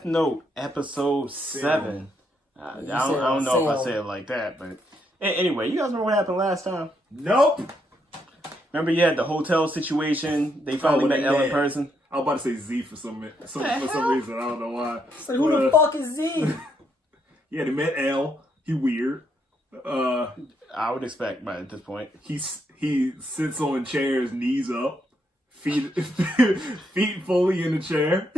Death Note episode 7. I don't know if I said it like that, but anyway, you guys remember what happened last time? Nope. Remember you had the hotel situation? They finally met L in person. I was about to say Z for some reason. I don't know why. So who the fuck is Z? Yeah, they met L. He weird. I would expect by at this point. He sits on chairs, knees up, feet fully in the chair.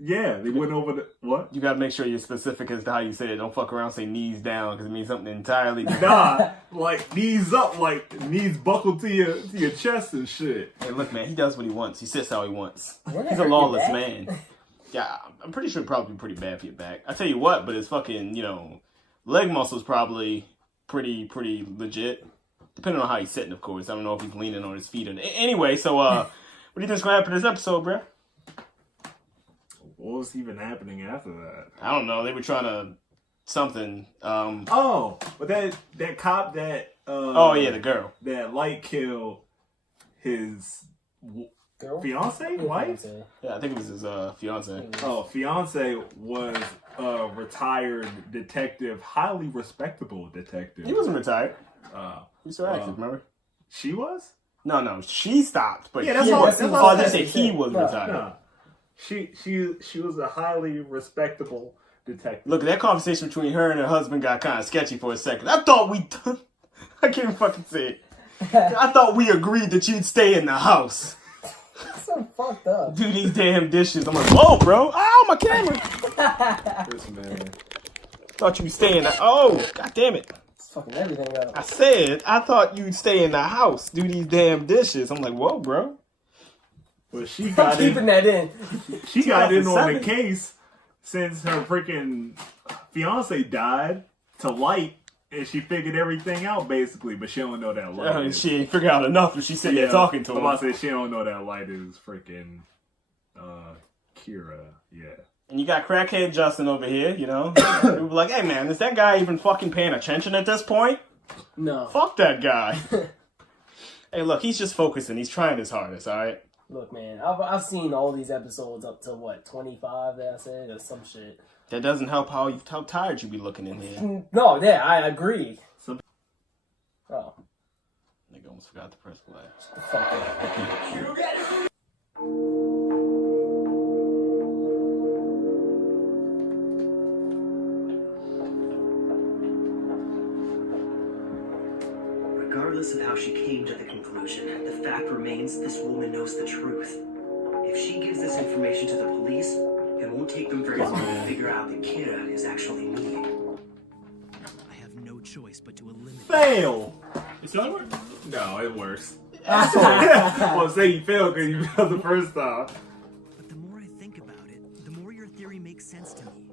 Yeah, they went over the what? You gotta make sure you're specific as to how you say it. Don't fuck around, say knees down, because it means something entirely different. Nah, like knees up, like knees buckled to your chest and shit. Hey, look, man, he does what he wants. He sits how he wants. He's a lawless man. Yeah, I'm pretty sure it'd probably be pretty bad for your back. I tell you what, but his fucking, leg muscles probably pretty legit. Depending on how he's sitting, of course. I don't know if he's leaning on his feet. Anyway, so what do you think's gonna happen in this episode, bruh? What was even happening after that? I don't know. They were trying to something. But that cop that the girl that Light killed his fiance, wife. Yeah, I think it was his fiance. Oh, fiance was a retired detective, highly respectable detective. He wasn't retired. He's still active. Remember? She was. No, she stopped. But yeah, that's all. They said he was retired. No. She was a highly respectable detective. Look, that conversation between her and her husband got kind of sketchy for a second. I thought I can't even fucking say it. I thought we agreed that you'd stay in the house. So fucked up. Do these damn dishes. I'm like, whoa, bro. Ow, my camera. This man. Thought you'd stay in the... Oh, god damn it. It's fucking everything up. I thought you'd stay in the house. Do these damn dishes. I'm like, whoa, bro. Well, she got keeping that in. She got in on the case since her freaking fiance died to Light, and she figured everything out basically, but she don't know that Light. She ain't figured out enough, and she's sitting there talking to him. I'm about to say she don't know that Light is freaking Kira. Yeah. And you got crackhead Justin over here, We were like, hey man, is that guy even fucking paying attention at this point? No. Fuck that guy. Hey, look, he's just focusing. He's trying his hardest, all right? Look, man, I've seen all these episodes up to, 25 that I said, or some shit. That doesn't help how tired you be looking in here. No, yeah, I agree. Oh. Nigga almost forgot to press play. Shut the fuck up. Regardless of how she came to the conclusion, the fact remains this woman knows the truth. If she gives this information to the police, it won't take them very long to figure out that Kira is actually me. I have no choice but to eliminate... Fail! It still work? No, it works. Well, say you failed because you failed the first time. But the more I think about it, the more your theory makes sense to me.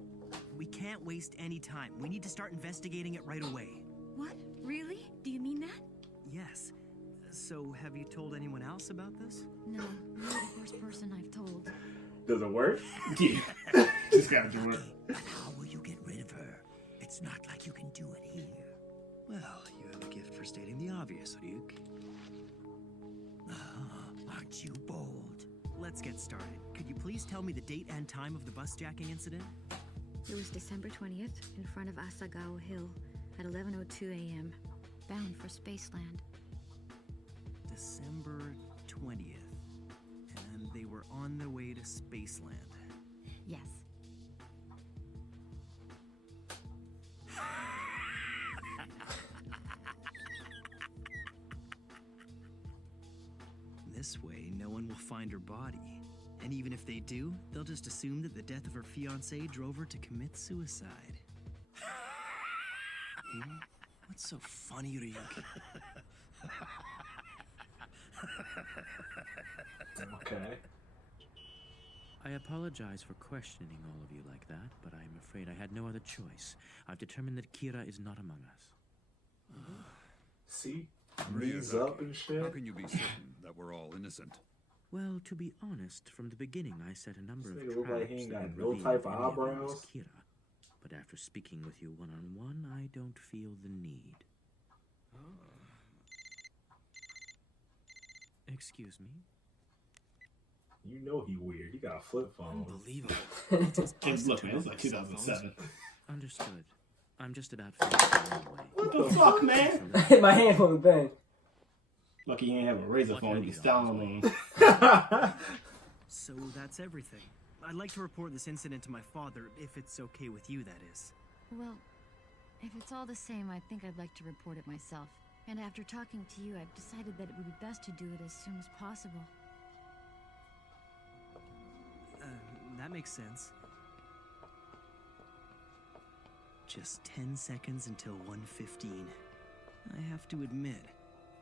We can't waste any time. We need to start investigating it right away. What? Really? Do you mean that? Yes. So, have you told anyone else about this? No, you're the first person I've told. Does it work? Yeah. Just gotta do it. But how will you get rid of her? It's not like you can do it here. Well, you have a gift for stating the obvious, Ryuk. Aren't you bold? Let's get started. Could you please tell me the date and time of the bus jacking incident? It was December 20th in front of Asagawa Hill at 11:02 a.m. bound for Spaceland. December 20th. And they were on their way to Spaceland. Yes. This way, no one will find her body. And even if they do, they'll just assume that the death of her fiancé drove her to commit suicide. What's so funny, Ryuk? Okay. I apologize for questioning all of you like that, but I am afraid I had no other choice. I've determined that Kira is not among us. See? Knees up and shit. How can you be certain that we're all innocent? Well, to be honest, from the beginning I set a number of This nigga look like he traps ain't that got would no reveal type of if any them eyebrows. was Kira. But after speaking with you one-on-one, I don't feel the need. Excuse me? You know he weird. He got a flip phone. Unbelievable. James, look, man, it's like 2007. Understood. I'm just about finished anyway. What the fuck, man? I hit my hand on the thing. Lucky he ain't have a razor phone. He can style on. So that's everything. I'd like to report this incident to my father, if it's okay with you, that is. Well, if it's all the same, I think I'd like to report it myself. And after talking to you, I've decided that it would be best to do it as soon as possible. That makes sense. Just 10 seconds until 1:15. I have to admit,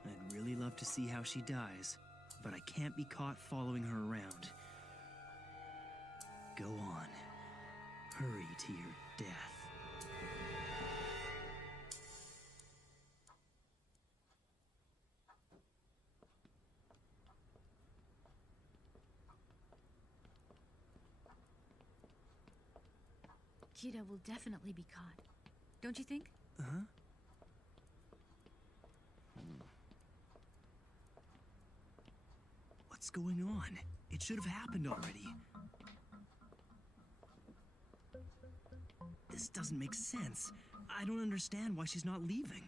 I'd really love to see how she dies, but I can't be caught following her around. Go on. Hurry to your death. Kira will definitely be caught. Don't you think? Uh-huh. What's going on? It should have happened already. This doesn't make sense. I don't understand why she's not leaving.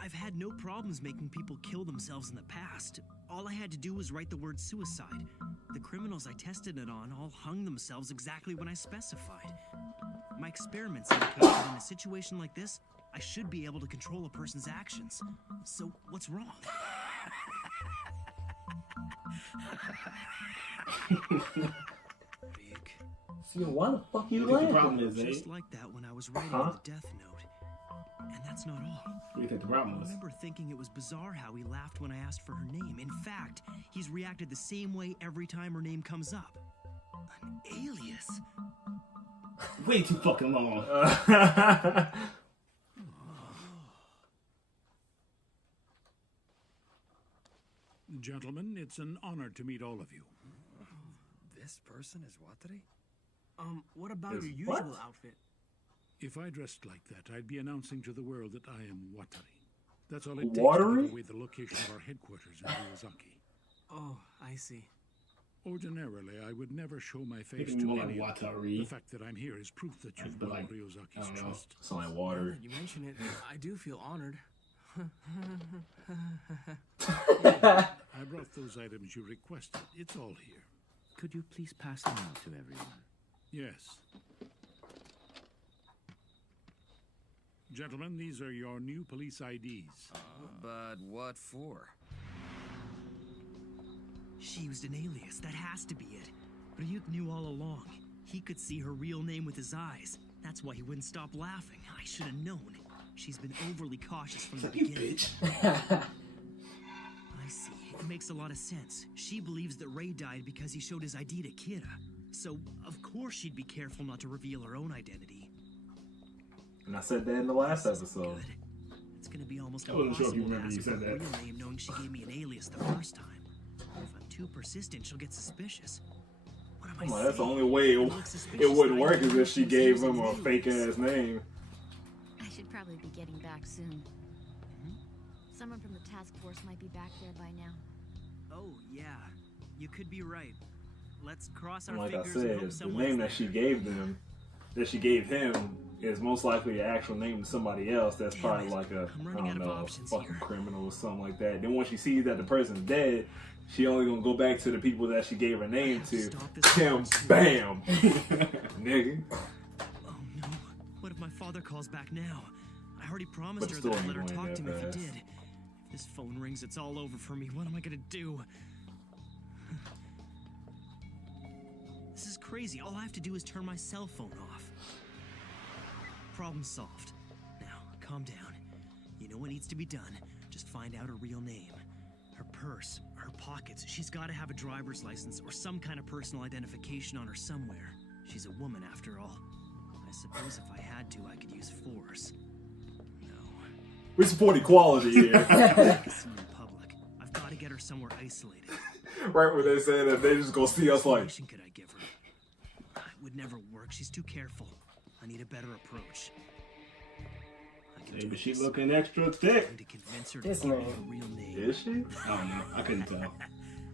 I've had no problems making people kill themselves in the past. All I had to do was write the word suicide. The criminals I tested it on all hung themselves exactly when I specified. My experiments indicate that in a situation like this, I should be able to control a person's actions. So, what's wrong? Rick. So why the fuck you What do you think the laughing? problem is, Just eh? like that when I was writing the death note. And that's not all. What do you think the problem I was? remember thinking it was bizarre how he laughed when I asked for her name. In fact, he's reacted the same way every time her name comes up. An alias. Way too fucking long. Gentlemen, it's an honor to meet all of you. This person is Watari? What about Is your usual what? outfit? If I dressed like that, I'd be announcing to the world that I am Watari. That's all it takes to Watari? give away the location of our headquarters in Ryozaki. Oh, I see. Ordinarily, I would never show my face Thinking to more any like of you. Watari. The fact that I'm here is proof that you've But won like, I Ryozaki's don't know. trust. It's like water. You mention it, I do feel honored. I brought those items you requested. It's all here. Could you please pass them out to everyone? Yes. Gentlemen, these are your new police IDs. But what for? She used an alias, that has to be it. Ryuk knew all along. He could see her real name with his eyes. That's why he wouldn't stop laughing. I should have known. She's been overly cautious from the beginning. I see. It makes a lot of sense. She believes that Ray died because he showed his ID to Kira. So, of course she'd be careful not to reveal her own identity. And I said that in the last episode. Good. It's gonna be almost I wasn't sure if you impossible to remember you ask said for her that. real name knowing she gave me an alias the first time. If I'm too persistent, she'll get suspicious. What am I Well, that's the saying? only way it wouldn't work is if she gave him a fake ass name. I should probably be getting back soon. Someone from the task force might be back there by now. Oh, yeah. You could be right. Let's cross our Like I fingers and said, hope the someone's name there. that she gave them, that she gave him, is most likely an actual name to somebody else. That's Damn probably it. like a, I'm I running don't out of know, options fucking here. criminal or something like that. Then when she sees that the person's dead, she only gonna go back to the people that she gave her name to. Stop this Tim, nonsense. bam, nigga. Oh no. What if my father calls back now? I already promised But her still that I'd ain't let her going talk that to me if fast. he did. If this phone rings, it's all over for me. What am I gonna do? This is crazy. All I have to do is turn my cell phone off. Problem solved. Now, calm down. You know what needs to be done. Just find out her real name. Her purse, her pockets. She's got to have a driver's license or some kind of personal identification on her somewhere. She's a woman after all. I suppose if I had to, I could use force. No. We support equality here. It's in public. I've got to get her somewhere isolated. Right when they said that, they just gonna see us like, What information could I give her? It would never work. She's too careful. I need a better approach. I can do Maybe she this. looking extra I'm thick. going to convince her to This give me man. her real name. is she? I don't know. I couldn't tell.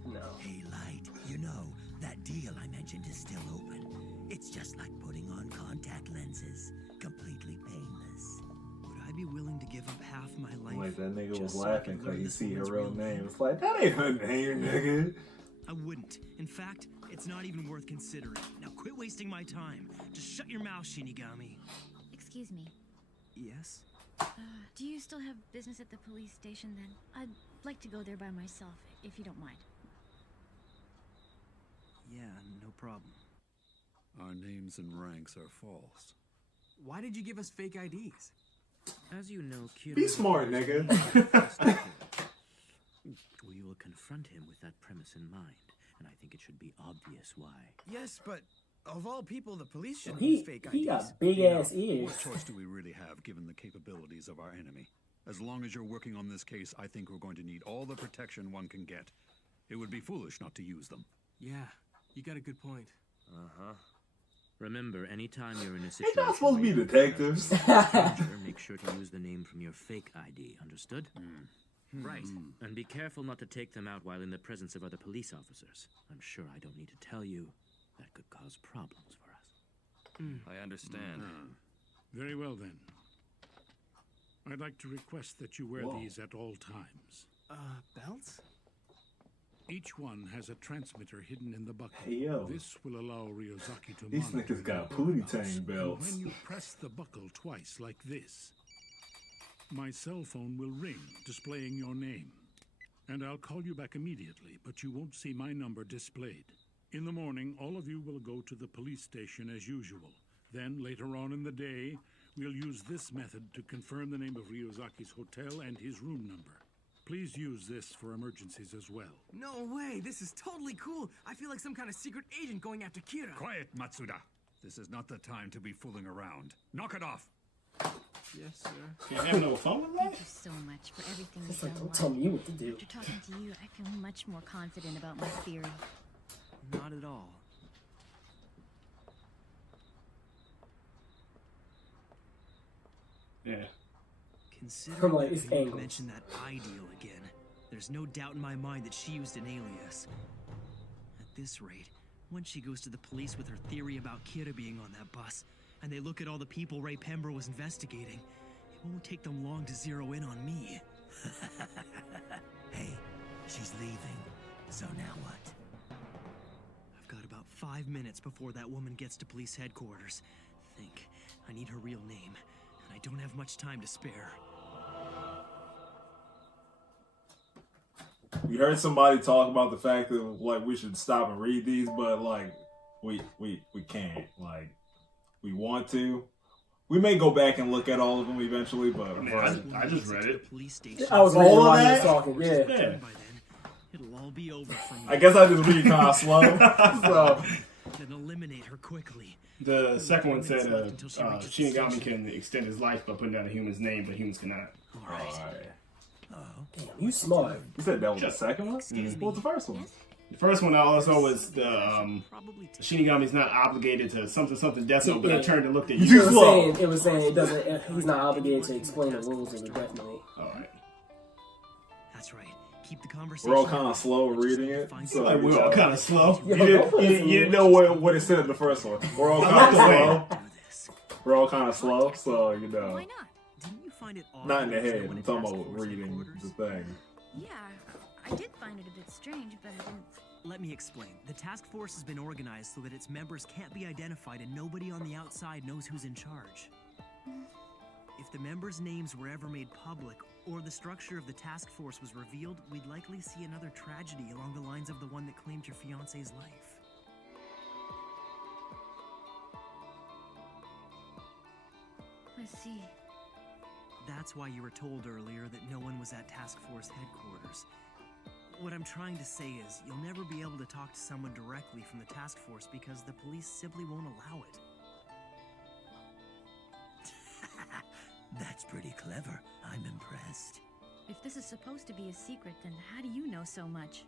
No. Hey, Light, you know, That deal I mentioned is still open. It's just like putting on contact lenses. Completely painless. Would I be willing to give up half my life? Like that nigga was just so I laughing could because learn he this see her woman's real name. It's like, that ain't her name, nigga. I wouldn't. In fact, it's not even worth considering. Now quit wasting my time. Just shut your mouth, Shinigami. Excuse me. Yes? Do you still have business at the police station then? I'd like to go there by myself, if you don't mind. Yeah, no problem. Our names and ranks are false. Why did you give us fake IDs? As you know, Kira... Be smart, nigga. We will confront him with that premise in mind, and I think it should be obvious why. Yes, but of all people, the police should He use fake IDs. he got big ass ears. What choice do we really have given the capabilities of our enemy? As long as you're working on this case, I think we're going to need all the protection one can get. It would be foolish not to use them. Yeah, you got a good point. Uh-huh. Remember, anytime you're in a Ain't situation... y'all supposed to be detectives? Make sure to use the name from your fake ID, understood? Right. And be careful not to take them out while in the presence of other police officers. I'm sure I don't need to tell you that could cause problems for us. I understand. Very well, then. I'd like to request that you wear these at all times. Belts? Each one has a transmitter hidden in the buckle. Hey, yo. This will allow Ryozaki to These monitor niggas got your Pootie whereabouts. Tang belts. And when you press the buckle twice like this, my cell phone will ring, displaying your name. And I'll call you back immediately, but you won't see my number displayed. In the morning, all of you will go to the police station as usual. Then, later on in the day, we'll use this method to confirm the name of Ryozaki's hotel and his room number. Please use this for emergencies as well. No way, this is totally cool. I feel like some kind of secret agent going after Kira. Quiet, Matsuda. This is not the time to be fooling around. Knock it off. Yes, sir. Can't have no fun with that? Thank you so much for everything It's you've like, done. don't tell me what to do. After talking to you, I feel much more confident about my theory. Not at all. Yeah. Considering From, like, that his you angles. mentioned that eye deal again, there's no doubt in my mind that she used an alias. At this rate, once she goes to the police with her theory about Kira being on that bus, and they look at all the people Ray Pembroke was investigating, it won't take them long to zero in on me. Hey, she's leaving. So now what? I've got about 5 minutes before that woman gets to police headquarters. I need her real name, and I don't have much time to spare. We heard somebody talk about the fact that like we should stop and read these, but like we can't. Like we want to. We may go back and look at all of them eventually, but I mean, I just read it. I was reading All of while you that? was talking, yeah. By then, it'll all be over for me. I guess I just read kind of slow. So Then eliminate her quickly. The second one said Shinigami can extend his life by putting down a human's name, but humans cannot. All right. Damn, you smart. You said that was the second one? What was the first one? The first one also was the Shinigami's not obligated to something definite, but I turned and looked at you. It was saying it doesn't. He's not obligated to explain the rules of the Death Note. All right. That's right. Keep the conversation. We're all kind of slow reading it. So Like, we're all kind of slow. You didn't know what it said in the first one. We're all kind of slow. We're all kind of slow, so you know. Why not? Didn't you find it odd Not in the there was head. no one I'm at talking task about force reading headquarters? the thing. Yeah, I did find it a bit strange, but I didn't. Let me explain. The task force has been organized so that its members can't be identified and nobody on the outside knows who's in charge. If the members' names were ever made public, or the structure of the task force was revealed, we'd likely see another tragedy along the lines of the one that claimed your fiancé's life. I see. That's why you were told earlier that no one was at task force headquarters. What I'm trying to say is, you'll never be able to talk to someone directly from the task force because the police simply won't allow it. That's pretty clever. I'm impressed. If this is supposed to be a secret, then how do you know so much?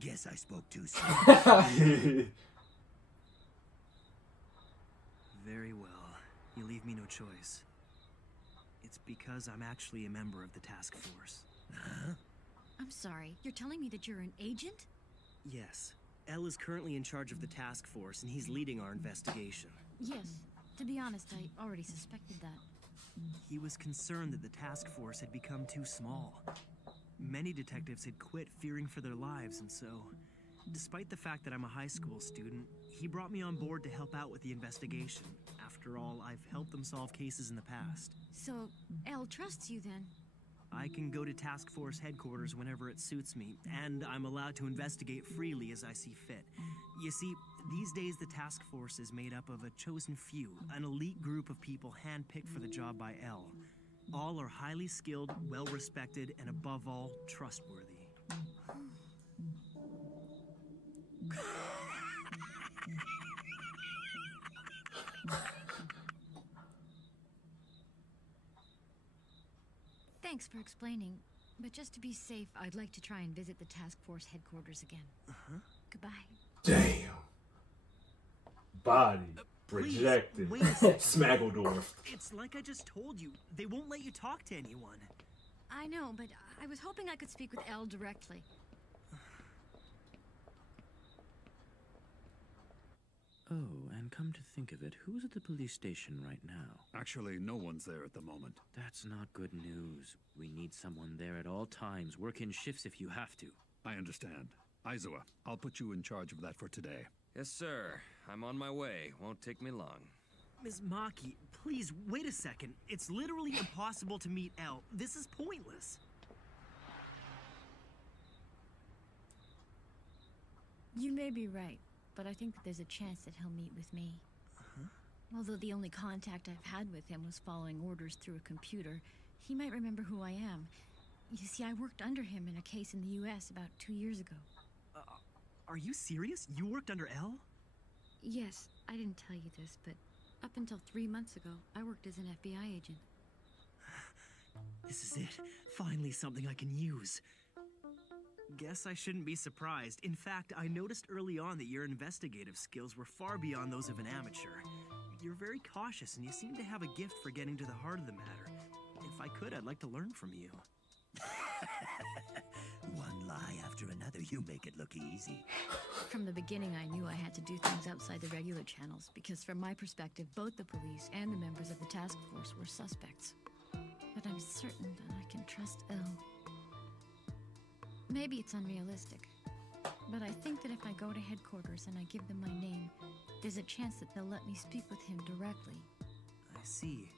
Guess I spoke too soon. Very well. You leave me no choice. It's because I'm actually a member of the task force. Huh? I'm sorry, you're telling me that you're an agent? Yes. Elle is currently in charge of the task force, and he's leading our investigation. Yes. To be honest, I already suspected that. He was concerned that the task force had become too small. Many detectives had quit, fearing for their lives, and so, despite the fact that I'm a high school student, he brought me on board to help out with the investigation. After all, I've helped them solve cases in the past. So, Elle trusts you then? I can go to task force headquarters whenever it suits me, and I'm allowed to investigate freely as I see fit. You see, these days the task force is made up of a chosen few, an elite group of people handpicked for the job by Elle. All are highly skilled, well-respected, and above all, trustworthy. Thanks for explaining, but just to be safe, I'd like to try and visit the task force headquarters again. Goodbye. Damn. Body rejected. Wait a second. Smaggledorf. It's like I just told you. They won't let you talk to anyone. I know, but I was hoping I could speak with Elle directly. Oh, and come to think of it, who's at the police station right now? Actually, no one's there at the moment. That's not good news. We need someone there at all times. Work in shifts if you have to. I understand. Aizawa, I'll put you in charge of that for today. Yes, sir. I'm on my way. Won't take me long. Ms. Maki, please, wait a second. It's literally impossible to meet Elle. This is pointless. You may be right, but I think that there's a chance that he'll meet with me. Although the only contact I've had with him was following orders through a computer, he might remember who I am. You see, I worked under him in a case in the U.S. about 2 years ago. Are you serious? You worked under Elle? Yes, I didn't tell you this, but up until 3 months ago, I worked as an FBI agent. This is it. Finally something I can use. Guess I shouldn't be surprised. In fact, I noticed early on that your investigative skills were far beyond those of an amateur. You're very cautious, and you seem to have a gift for getting to the heart of the matter. If I could, I'd like to learn from you. One lie after another, you make it look easy. From the beginning, I knew I had to do things outside the regular channels, because from my perspective, both the police and the members of the task force were suspects. But I'm certain that I can trust Elle. Maybe it's unrealistic, but I think that if I go to headquarters and I give them my name, there's a chance that they'll let me speak with him directly. I see.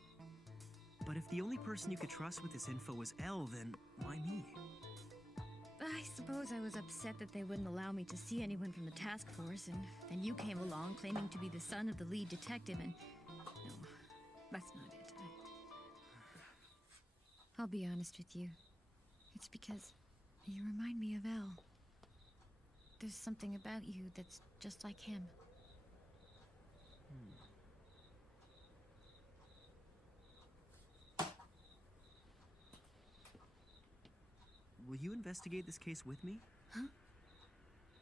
But if the only person you could trust with this info was Elle, then why me? I suppose I was upset that they wouldn't allow me to see anyone from the task force, and then you came along claiming to be the son of the lead detective, and... No, that's not it. I'll be honest with you. It's because you remind me of Elle. There's something about you that's just like him. Will you investigate this case with me? Huh?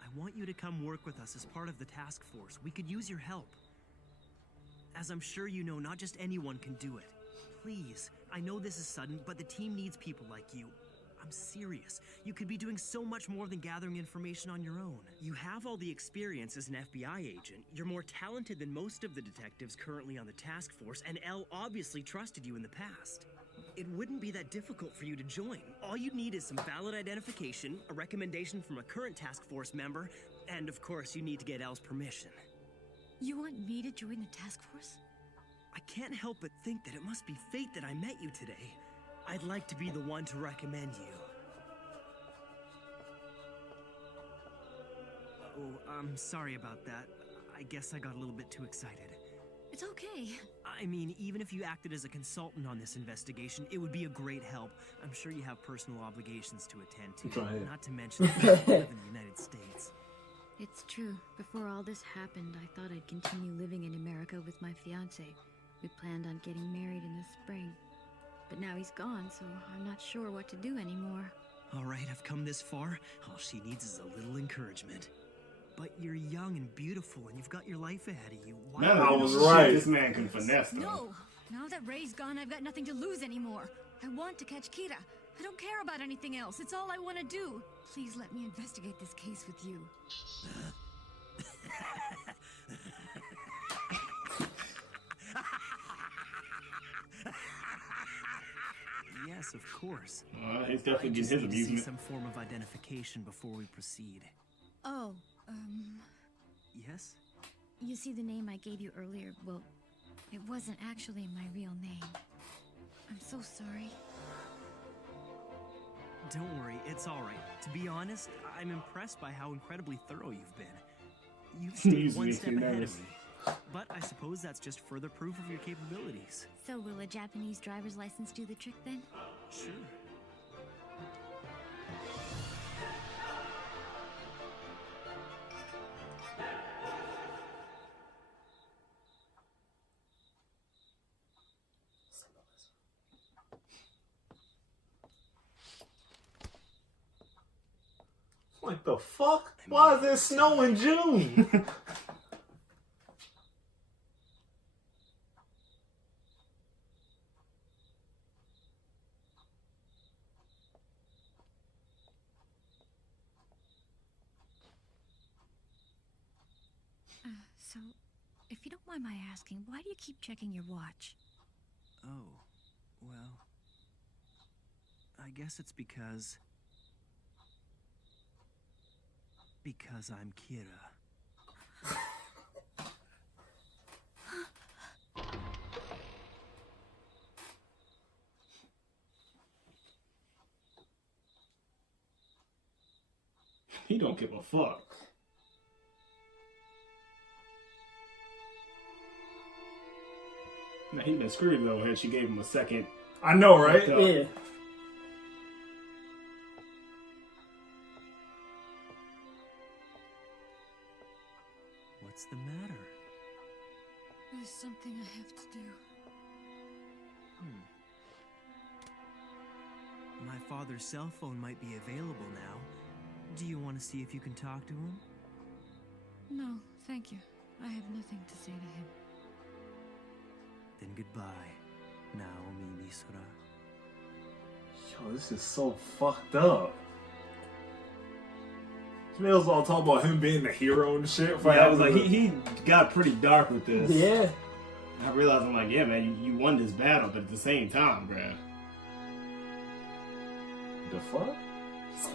I want you to come work with us as part of the task force. We could use your help. As I'm sure you know, not just anyone can do it. Please, I know this is sudden, but the team needs people like you. I'm serious. You could be doing so much more than gathering information on your own. You have all the experience as an FBI agent. You're more talented than most of the detectives currently on the task force, and Elle obviously trusted you in the past. It wouldn't be that difficult for you to join. All you need is some valid identification, a recommendation from a current task force member, and of course you need to get Elle's permission. You want me to join the task force? I can't help but think that it must be fate that I met you today. I'd like to be the one to recommend you. Oh, I'm sorry about that. I guess I got a little bit too excited. It's okay. I mean, even if you acted as a consultant on this investigation, it would be a great help. I'm sure you have personal obligations to attend to, not to mention that you live in the United States. It's true. Before all this happened, I thought I'd continue living in America with my fiancé. We planned on getting married in the spring. But now he's gone, so I'm not sure what to do anymore. All right, I've come this far. All she needs is a little encouragement. But you're young and beautiful, and you've got your life ahead of you. Why I was right. This man can finesse, though. No! Now that Ray's gone, I've got nothing to lose anymore. I want to catch Kira. I don't care about anything else. It's all I want to do. Please let me investigate this case with you. yours. He's definitely I getting just his need to see amusement. some form of identification before we proceed. Oh, Yes? you see the name I gave you earlier? Well, it wasn't actually my real name. I'm so sorry. Don't worry, it's alright. To be honest, I'm impressed by how incredibly thorough you've been. You've stayed one step ahead of me. But I suppose that's just further proof of your capabilities. So will a Japanese driver's license do the trick then? Sure. What the fuck? Why is it snow in June? So, if you don't mind my asking, why do you keep checking your watch? Oh, well... I guess it's because I'm Kira. He don't give a fuck. Now he'd been screwed though had she gave him a second. I know, right? Yeah. What's the matter? There's something I have to do. My father's cell phone might be available now. Do you want to see if you can talk to him? No, thank you. I have nothing to say to him. Then goodbye, Naomi Misora. Yo, this is so fucked up. Snails all talking about him being the hero and shit. Yeah, I was like, he got pretty dark with this. Yeah. I realized, I'm like, yeah, man, you won this battle, but at the same time, bruh. The fuck?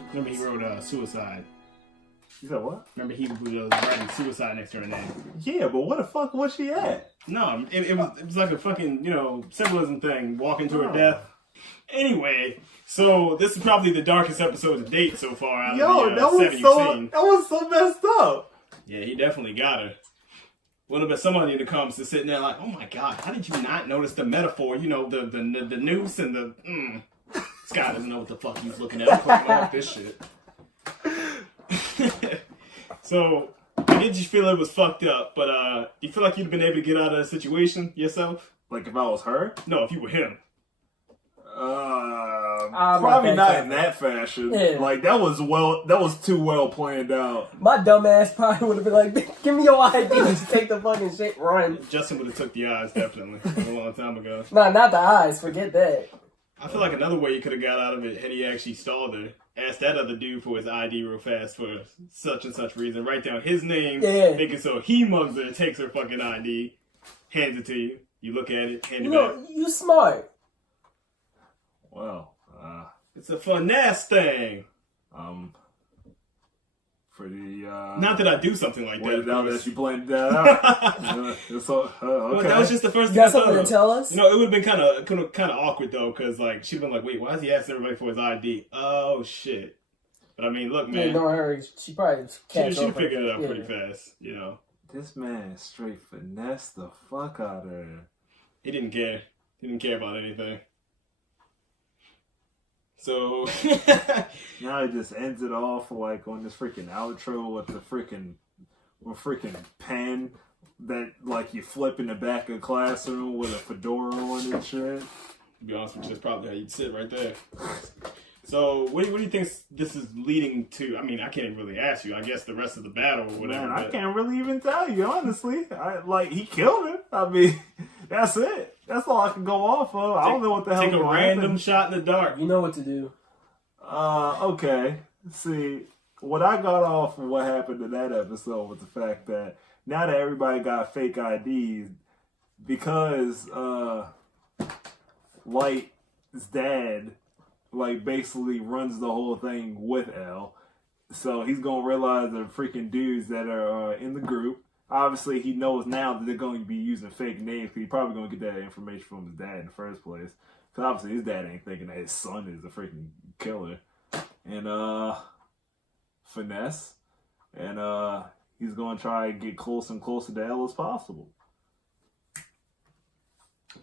Remember he wrote suicide. You said what? Remember he was writing suicide next to her name. Yeah, but what the fuck was she at? No, it was like a fucking, symbolism thing, walking to her death. Anyway, so this is probably the darkest episode to date so far out of the 7 you've seen. That was so messed up. Yeah, he definitely got her. Would have been somebody in the comments that's sitting there like, oh my god, how did you not notice the metaphor? The noose and the This guy doesn't know what the fuck he's looking at. Putting off this shit. So, I did just feel it was fucked up, but you feel like you'd have been able to get out of the situation yourself? Like if I was her? No, if you were him. Probably not in that fashion. Yeah. Like that was too well planned out. My dumb ass probably would have been like, give me your ID, just take the fucking shit, run. Justin would have took the eyes, definitely, a long time ago. Nah, not the eyes, forget that. I feel like another way you could have got out of it had he actually stalled her. Ask that other dude for his ID real fast for such and such reason. Write down his name, make it so he mugs her, takes her fucking ID, hands it to you. You look at it, hand it back. You smart. Well, it's a finesse thing. Pretty, not that I do something like that. Now that you planned that out. Okay. That was just the first thing. You got something to tell us? It would have been kind of awkward though, because like she'd been like, "Wait, why is he asking everybody for his ID?" Oh shit! But I mean, look, man. Yeah, no hurry. She probably she figured it out pretty fast, This man straight finessed the fuck out of her. He didn't care. He didn't care about anything. So now he just ends it off like on this freaking outro with the freaking pen that like you flip in the back of the classroom with a fedora on and shit. To be honest with you, that's probably how you'd sit right there. So what do you think this is leading to? I mean, I can't even really ask you. I guess the rest of the battle or whatever. Man, I can't really even tell you, honestly. He killed him. I mean, that's it. That's all I can go off of. I don't know what the hell. Take a random shot in the dark. You know what to do. Okay. See, what I got off of what happened in that episode was the fact that now that everybody got fake IDs, because Light's dad like basically runs the whole thing with L. So he's gonna realize the freaking dudes that are in the group. Obviously, he knows now that they're going to be using fake names. Because he's probably gonna get that information from his dad in the first place. Because obviously, his dad ain't thinking that his son is a freaking killer. And finesse, and he's gonna try to get closer and closer to L as possible.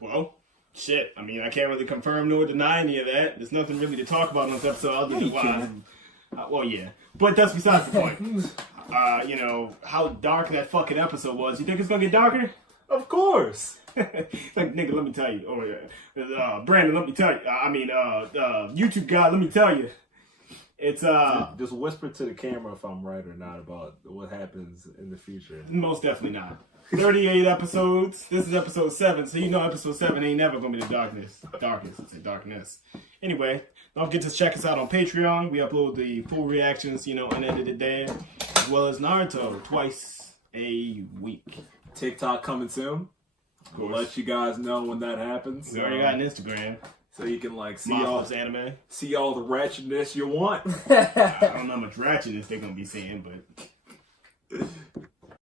Well, shit. I mean, I can't really confirm nor deny any of that. There's nothing really to talk about in this episode other than why. Well, yeah, but that's besides the point. You know how dark that fucking episode was. You think it's gonna get darker? Of course. Like, nigga, let me tell you. Or Brandon, let me tell you. YouTube guy, let me tell you. It's just whisper to the camera if I'm right or not about what happens in the future. Most definitely not. 38 episodes. This is episode 7, so you know episode 7 ain't never gonna be the darkness. Darkness. Anyway, don't forget to check us out on Patreon. We upload the full reactions, unedited there, as well as Naruto twice a week. TikTok coming soon. We'll let you guys know when that happens. We already got an Instagram. So you can see MobFlipzAnime. See all the ratchetness you want. I don't know how much ratchetness they're gonna be seeing, but